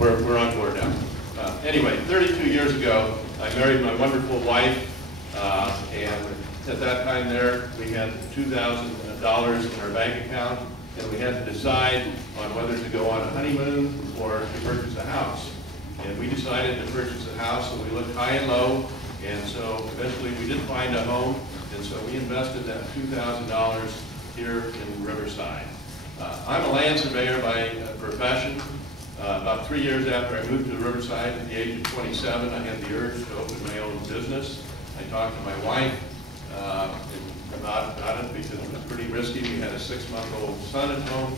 we're on board now. Anyway, 32 years ago, I married my wonderful wife, and at that time there, we had $2,000 in our bank account, and we had to decide on whether to go on a honeymoon or to purchase a house. And we decided to purchase a house, and we looked high and low, and so eventually we did find a home, and so we invested that $2,000 here in Riverside. I'm a land surveyor by profession. About 3 years after I moved to Riverside at the age of 27, I had the urge to open my own business. I talked to my wife about it because it was pretty risky. We had a 6-month-old son at home.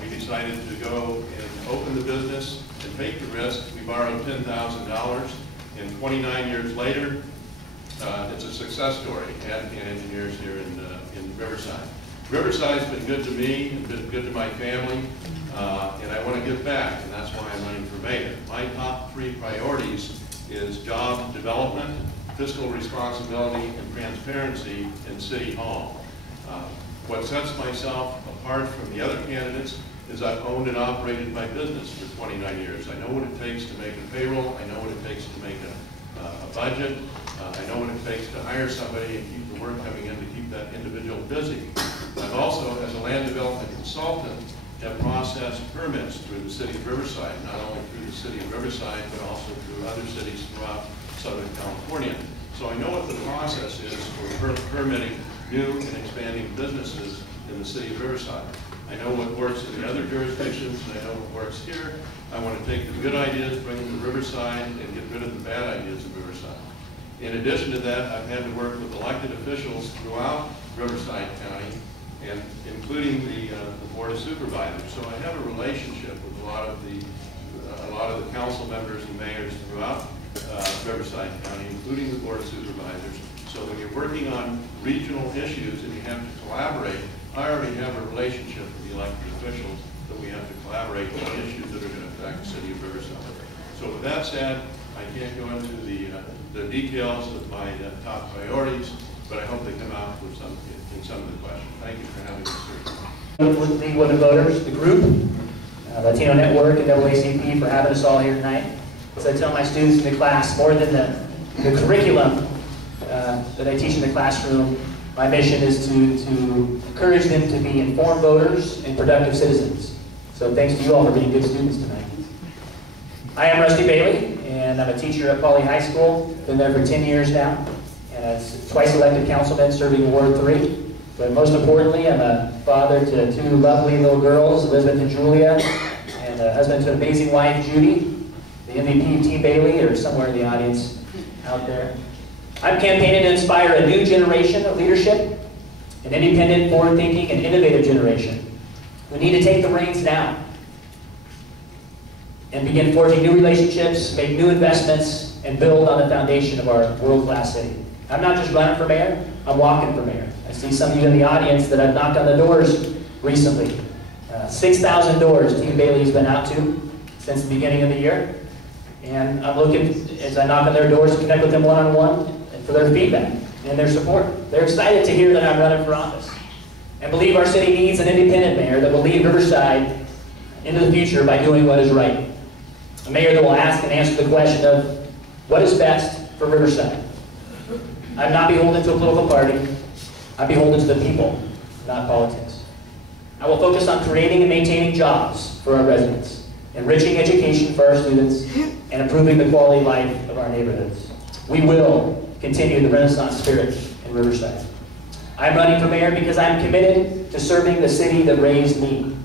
We decided to go and open the business and take the risk. We borrowed $10,000, and 29 years later, it's a success story. Adkison Engineers here in Riverside. Riverside's been good to me and been good to my family, and I want to give back, and that's why I'm running for mayor. My top 3 priorities is job development, fiscal responsibility, and transparency in City Hall. What sets myself apart from the other candidates is I've owned and operated my business for 29 years. I know what it takes to make a payroll. I know what it takes to make a budget. I know what it takes to hire somebody and keep the work coming in to keep that individual busy. I've also, as a land development consultant, have processed permits through the city of Riverside, not only through the city of Riverside, but also through other cities throughout Southern California. So I know what the process is for permitting new and expanding businesses in the city of Riverside. I know what works in the other jurisdictions, and I know what works here. I want to take the good ideas, bring them to Riverside, and get rid of the bad ideas in Riverside. In addition to that, I've had to work with elected officials throughout Riverside County, and including the Board of Supervisors. So I have a relationship with a lot of the council members and mayors throughout Riverside County, including the Board of Supervisors. So when you're working on regional issues and you have to collaborate, I already have a relationship with the elected officials that we have to collaborate on issues that are going to affect the city of Riverside. So with that said, I can't go into the details of my top priorities, but I hope they come out with some of the questions. Thank you for having me, sir. With League Women Voters, the group, Latino Network, and NAACP for having us all here tonight. As I tell my students in the class, more than the curriculum that I teach in the classroom, my mission is to encourage them to be informed voters and productive citizens. So thanks to you all for being good students tonight. I am Rusty Bailey, and I'm a teacher at Poly High School. Been there for 10 years now, and as twice elected councilman serving Ward 3. But most importantly, I'm a father to 2 lovely little girls, Elizabeth and Julia, and a husband to an amazing wife, Judy, the MVP of Team Bailey, or somewhere in the audience out there. I'm campaigning to inspire a new generation of leadership, an independent, forward-thinking, and innovative generation. We need to take the reins now and begin forging new relationships, make new investments, and build on the foundation of our world-class city. I'm not just running for mayor, I'm walking for mayor. I see some of you in the audience that I've knocked on the doors recently. 6,000 doors Team Bailey's been out to since the beginning of the year. And I'm looking, as I knock on their doors, to connect with them one-on-one and for their feedback and their support. They're excited to hear that I'm running for office and believe our city needs an independent mayor that will lead Riverside into the future by doing what is right. A mayor that will ask and answer the question of what is best for Riverside. I'm not beholden to a political party. I'm beholden to the people, not politics. I will focus on creating and maintaining jobs for our residents, enriching education for our students, and improving the quality of life of our neighborhoods. We will continue the Renaissance spirit in Riverside. I'm running for mayor because I'm committed to serving the city that raised me.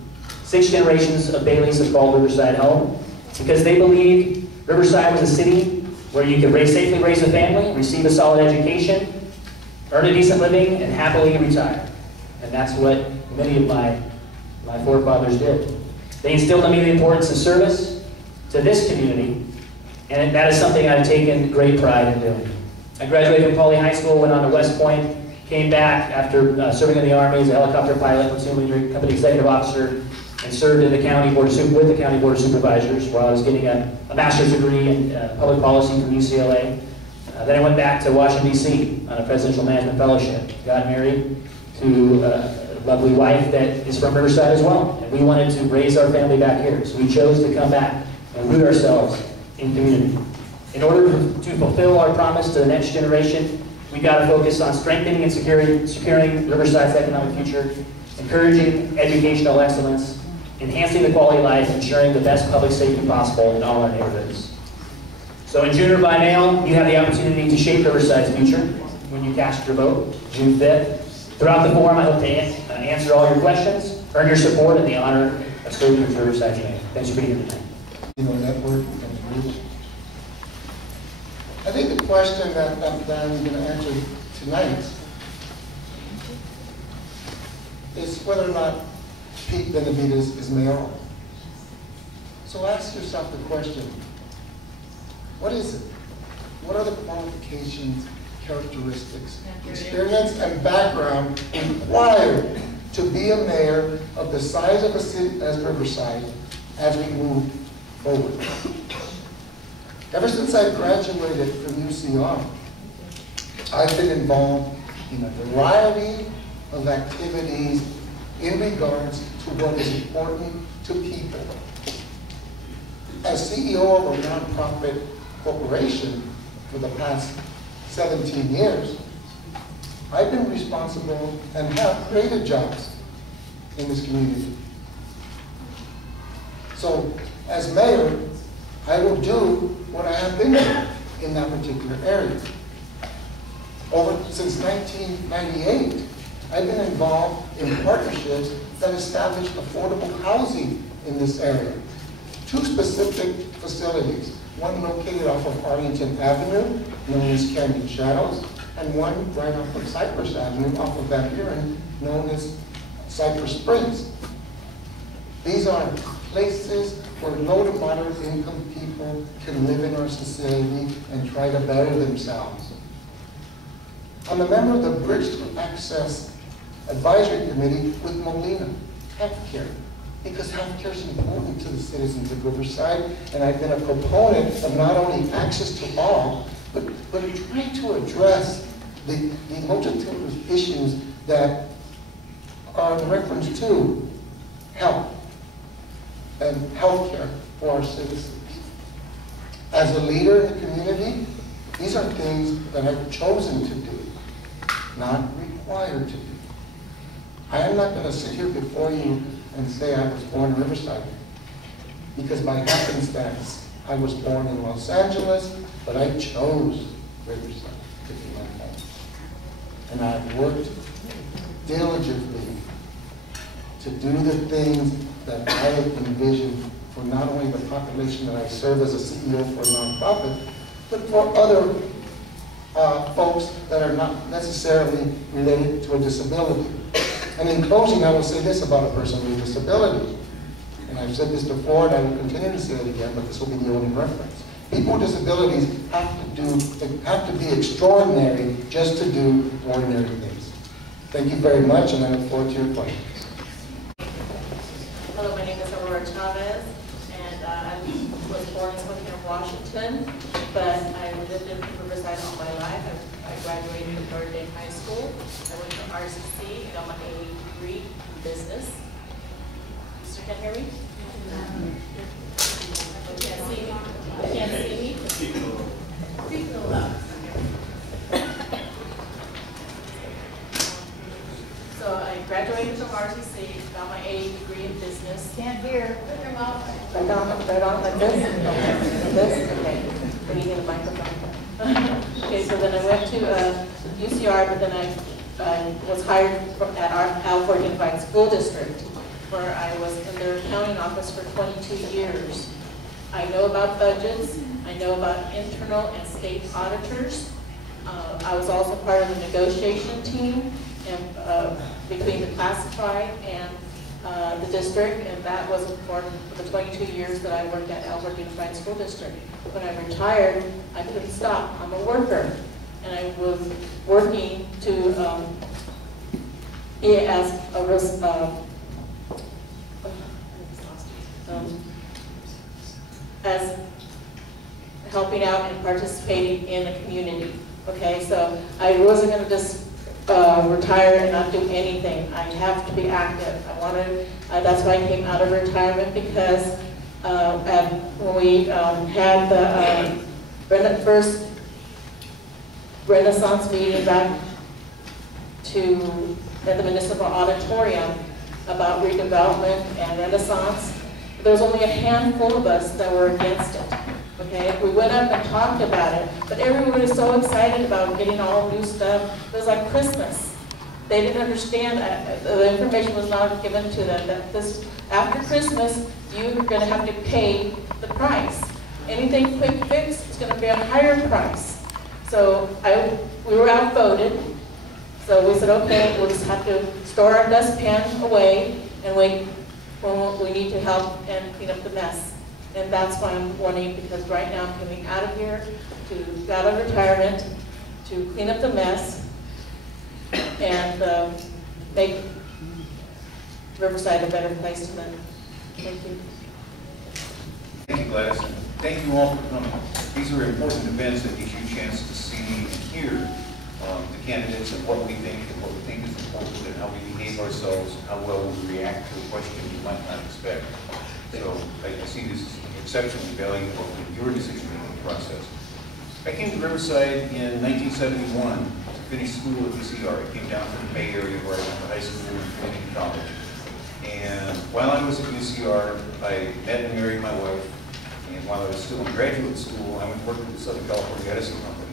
6 generations of Baileys have called Riverside home because they believe Riverside was a city where you could safely raise a family, receive a solid education, earn a decent living, and happily retire. And that's what many of my forefathers did. They instilled in me the importance of service to this community, and that is something I've taken great pride in doing. I graduated from Poly High School, went on to West Point, came back after serving in the Army as a helicopter pilot, platoon leader, company executive officer, and served in the county board with the county board of supervisors while I was getting a master's degree in public policy from UCLA. Then I went back to Washington, D.C. on a presidential management fellowship. Got married to a lovely wife that is from Riverside as well. And we wanted to raise our family back here. So we chose to come back and root ourselves in community. In order to fulfill our promise to the next generation, we got to focus on strengthening and securing Riverside's economic future, encouraging educational excellence, enhancing the quality of life, ensuring the best public safety possible in all our neighborhoods. So in June or by mail, you have the opportunity to shape Riverside's future when you cast your vote, June 5th. Throughout the forum, I hope to answer all your questions, earn your support, and the honor of serving as Riverside's mayor. Thanks for being here tonight. Network and group. I think the question that I'm going to answer tonight is whether or not Pete Benavidez is mayoral. So ask yourself the question, what is it? What are the qualifications, characteristics, experience, and background required to be a mayor of the size of a city as Riverside as we move forward? Ever since I graduated from UCR, I've been involved in a variety of activities in regards to what is important to people. As CEO of a nonprofit corporation for the past 17 years, I've been responsible and have created jobs in this community. So, as mayor, I will do what I have been doing in that particular area. Since 1998, I've been involved in partnerships that established affordable housing in this area. 2 specific facilities, one located off of Arlington Avenue, known as Canyon Shadows, and one right off of Cypress Avenue, off of Van Buren, known as Cypress Springs. These are places where low to moderate income people can live in our society and try to better themselves. I'm a member of the Bridge to Access Advisory Committee with Molina Healthcare, because healthcare is important to the citizens of Riverside, and I've been a proponent of not only access to all, but trying to address the multitude of issues that are in reference to health and healthcare for our citizens. As a leader in the community, these are things that I've chosen to do, not required to do. I am not going to sit here before you and say I was born in Riverside, because by happenstance, I was born in Los Angeles, but I chose Riverside to be my home. And I've worked diligently to do the things that I have envisioned for not only the population that I serve as a CEO for a nonprofit, but for other folks that are not necessarily related to a disability. And in closing, I will say this about a person with a disability. And I've said this before, and I will continue to say it again, but this will be the only reference. People with disabilities have to be extraordinary just to do ordinary things. Thank you very much, and I look forward to your questions. Hello, my name is Aurora Chavez, and I was born in Spokane, Washington, but I lived in Riverside all my life. I graduated from Notre Dame High School. I went to RCC, got my AA degree in business. Mister, can you hear me? You can't see me? You can't see me? Speak a little loud. So I graduated from RCC, got my AA degree in business. Can't hear. Put your mouth Right on, like this? Like this? Okay. We need the microphone. Okay, so then I went to UCR, but then I was hired at our Alford Unified School District, where I was in their accounting office for 22 years. I know about budgets. I know about internal and state auditors. I was also part of the negotiation team and, between the classified and the district, and that was important for the 22 years that I worked at Alford Unified School District. When I retired, I couldn't stop. I'm a worker, and I was working to be as a as helping out and participating in the community. Okay, so I wasn't going to just retire and not do anything. I have to be active. I wanted. That's why I came out of retirement, because when we had the first Renaissance meeting back at the Municipal Auditorium about redevelopment and Renaissance, there was only a handful of us that were against it. Okay, we went up and talked about it, but everyone was so excited about getting all new stuff. It was like Christmas. They didn't understand that the information was not given to them that this after Christmas you're going to have to pay the price. Anything quick fix is going to be a higher price. So we were outvoted. So we said, okay, we'll just have to store our dustpan away and wait when we need to help and clean up the mess. And that's why I'm wanting, because right now I'm coming out of here, out of retirement, to clean up the mess and make Riverside a better place to live. Thank you. Thank you, Gladys. And thank you all for coming. These are important events that give you a chance to see and hear the candidates and what we think is important and how we behave ourselves and how well we react to a question you might not expect. So I see this as exceptionally valuable in your decision-making process. I came to Riverside in 1971 to finish school at UCR. I came down from the Bay Area where I went to high school and community college. And while I was at UCR, I met and married my wife. And while I was still in graduate school, I went to work with the Southern California Edison Company.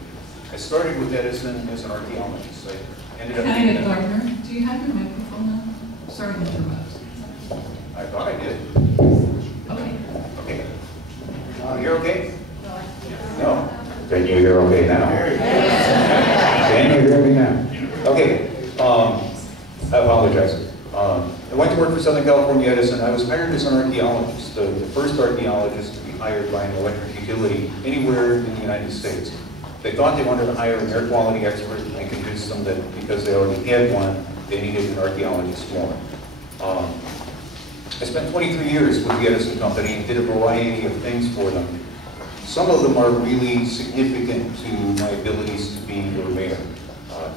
I started with Edison as an archaeologist. I ended up being Gardner, do you have your microphone now? Sorry to interrupt. I thought I did. Okay. Okay. You're okay? No. Then you hear okay now. Can you hear me now? Okay. I apologize. I went to work for Southern California Edison. I was hired as an archaeologist, the first archaeologist to be hired by an electric utility anywhere in the United States. They thought they wanted to hire an air quality expert, and I convinced them that because they already had one, they needed an archaeologist more. I spent 23 years with the Edison Company and did a variety of things for them. Some of them are really significant to my abilities to be your mayor.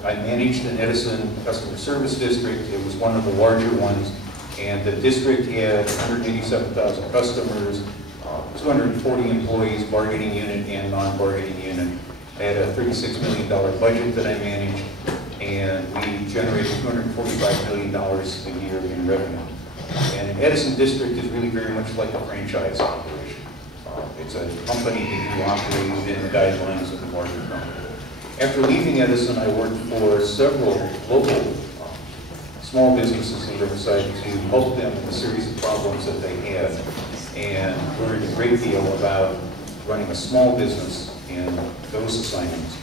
I managed an Edison customer service district. It was one of the larger ones, and the district had 187,000 customers, 240 employees, bargaining unit and non-bargaining unit. I had a $36 million budget that I managed, and we generated $245 million a year in revenue. And an Edison district is really very much like a franchise operation. It's a company that you operate within the guidelines of the larger company. After leaving Edison, I worked for several local small businesses in Riverside to help them in a series of problems that they had, and learned a great deal about running a small business and those assignments.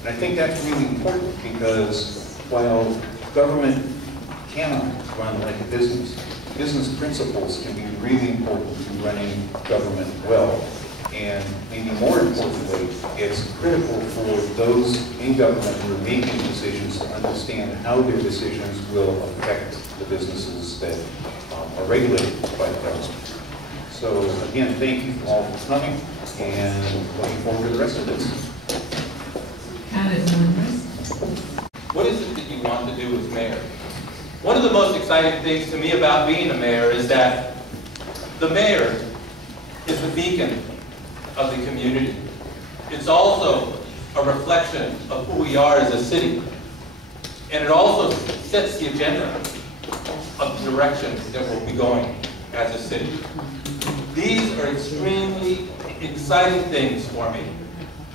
And I think that's really important because while government cannot run like a business, business principles can be really important in running government well. And maybe more importantly, it's critical for those in government who are making decisions to understand how their decisions will affect the businesses that are regulated by the government. So again, thank you all for coming, and looking forward to the rest of this. Melendrez. What is it that you want to do as mayor? One of the most exciting things to me about being a mayor is that the mayor is the beacon of the community. It's also a reflection of who we are as a city. And it also sets the agenda of the direction that we'll be going as a city. These are extremely exciting things for me.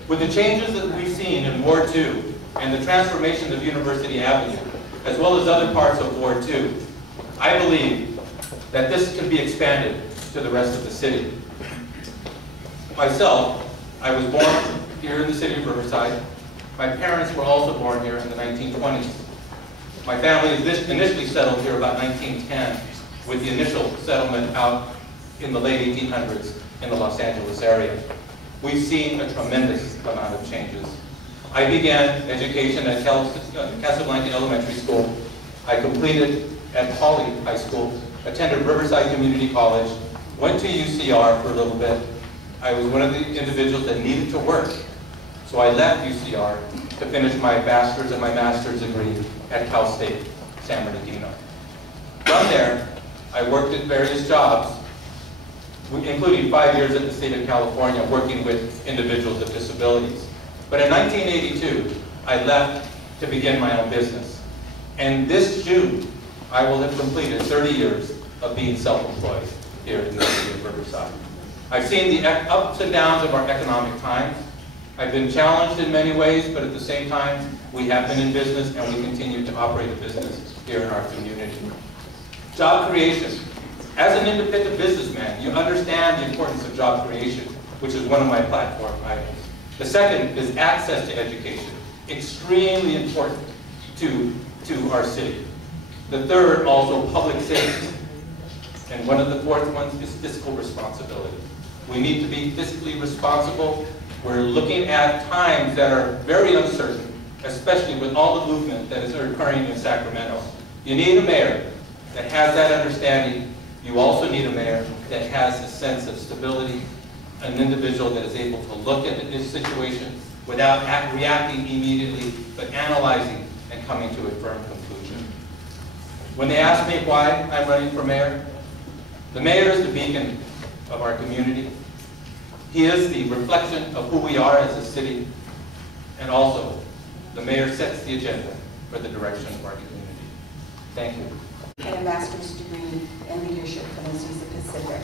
With the changes that we've seen in Ward 2 and the transformation of University Avenue, as well as other parts of Ward 2, I believe that this can be expanded to the rest of the city. Myself, I was born here in the city of Riverside. My parents were also born here in the 1920s. My family initially settled here about 1910, with the initial settlement out in the late 1800s in the Los Angeles area. We've seen a tremendous amount of changes. I began education at Casablanca Elementary School. I completed at Holly High School, attended Riverside Community College, went to UCR for a little bit. I was one of the individuals that needed to work. So I left UCR to finish my bachelor's and my master's degree at Cal State, San Bernardino. From there, I worked at various jobs including 5 years at the state of California working with individuals with disabilities. But in 1982, I left to begin my own business. And this June, I will have completed 30 years of being self-employed here in the city of Riverside. I've seen the ups and downs of our economic times. I've been challenged in many ways, but at the same time, we have been in business and we continue to operate a business here in our community. Job creation. As an independent businessman, you understand the importance of job creation, which is one of my platform items. The second is access to education, extremely important to our city. The third, also public safety. And one of the fourth ones is fiscal responsibility. We need to be fiscally responsible. We're looking at times that are very uncertain, especially with all the movement that is occurring in Sacramento. You need a mayor that has that understanding. You also need a mayor that has a sense of stability, an individual that is able to look at this situation without reacting immediately, but analyzing and coming to a firm conclusion. When they ask me why I'm running for mayor, the mayor is the beacon of our community. He is the reflection of who we are as a city, and also the mayor sets the agenda for the direction of our community. Thank you. And a master's degree in leadership from Azusa Pacific.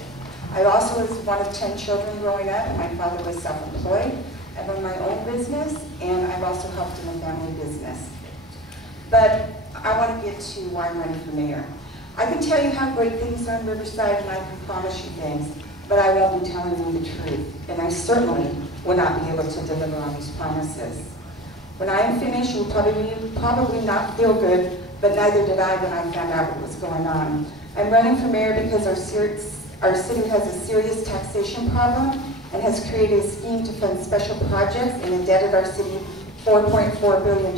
I also was one of 10 children growing up, and my father was self-employed. I run my own business, and I've also helped in a family business. But I want to get to why I'm running for mayor. I can tell you how great things are in Riverside, and I can promise you things, but I won't be telling you the truth, and I certainly will not be able to deliver on these promises. When I am finished, you'll probably not feel good, but neither did I when I found out what was going on. I'm running for mayor because our city has a serious taxation problem and has created a scheme to fund special projects and indebted our city $4.4 billion.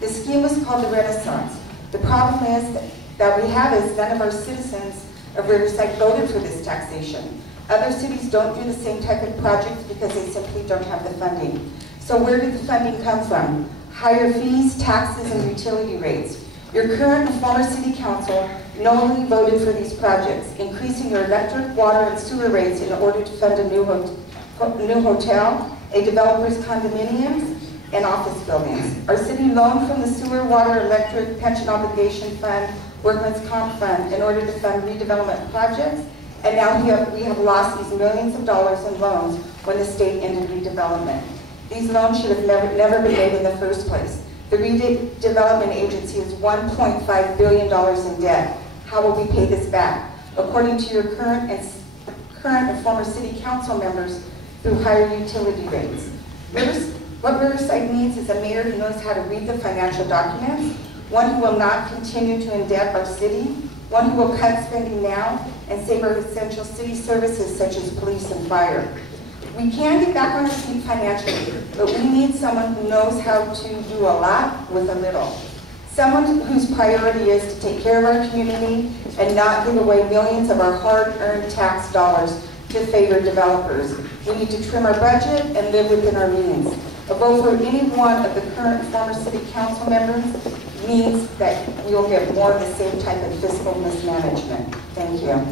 The scheme was called the Renaissance. The problem is that we have is none of our citizens of Riverside voted for this taxation. Other cities don't do the same type of projects because they simply don't have the funding. So where did the funding come from? Higher fees, taxes, and utility rates. Your current and former city council knowingly voted for these projects, increasing your electric, water, and sewer rates in order to fund a new hotel, a developer's condominiums, and office buildings. Our city loaned from the sewer, water, electric, pension obligation fund, workman's comp fund in order to fund redevelopment projects, and now we have lost these millions of dollars in loans when the state ended redevelopment. These loans should have never been made in the first place. The redevelopment agency is $1.5 billion in debt. How will we pay this back? According to your current and former city council members, through higher utility rates. What Riverside needs is a mayor who knows how to read the financial documents, one who will not continue to indebt our city, one who will cut spending now and save our essential city services such as police and fire. We can get back on our feet financially, but we need someone who knows how to do a lot with a little. Someone whose priority is to take care of our community and not give away millions of our hard-earned tax dollars to favor developers. We need to trim our budget and live within our means. A vote for any one of the current and former city council members means that we will get more of the same type of fiscal mismanagement. Thank you.